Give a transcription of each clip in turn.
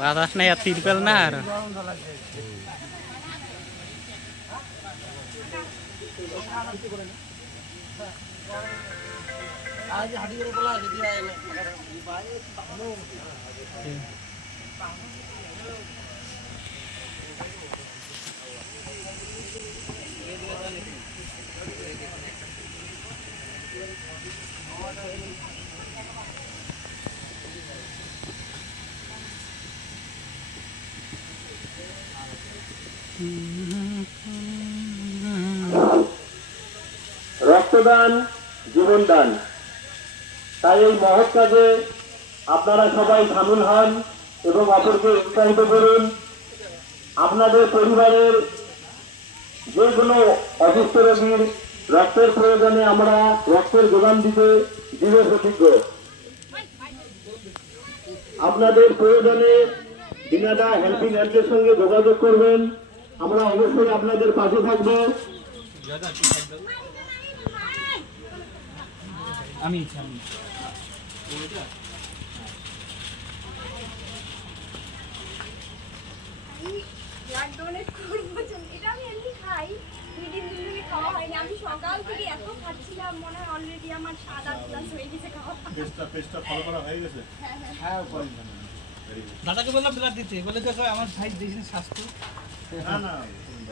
বাতাস নাই আর তিরপল না আর রক্তদান জীবনদান, তাই এই মহৎ কাজে আপনারা সবাই সামিল হন এবং অপরকে উৎসাহিত করুন। আপনাদের পরিবারের যে কোনো অসুস্থ রোগীর রক্তের প্রয়োজনে আমরা রক্তের যোগান দিতে দৃঢ় প্রতিজ্ঞ। আপনাদের প্রয়োজনে দিনাদা হেল্পিং হ্যান্ডের সঙ্গে যোগাযোগ করবেন, আমরা অবশ্যই আপনাদের পাশে থাকবো। আমি ব্লাড ডোনেট করবো, এটা আমি এমনি খাই, 2 দিন ধরে খাওয়া হয়নি। আমি সকাল থেকে এত খাচ্ছিলাম, মনে হয় অলরেডি আমার 7-8 গ্লাস হয়ে গেছে খাওয়া। পেস্টটা ফলো করা হয়ে গেছে। হ্যাঁ দাদাকে বললাম ব্লাড দিতে, বলে তো আমার ভাই দেখছেন স্বাস্থ্য না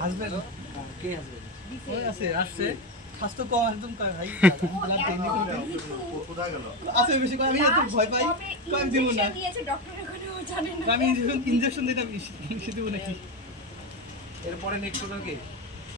হাজবেন্ড কে হাজবেন্ড ওই আছে আসছে স্বাস্থ্য কম একদম ভাই ব্লাড দেয়নি কোথায় গেল? আছে বেশি আমি এত ভয় পাই আমি দিব না, দিয়েছে ডক্টরের কোনো জানে না। আমি ইনজেকশন দিতে দিব নাকি এরপরে নেক্সট ওটা কি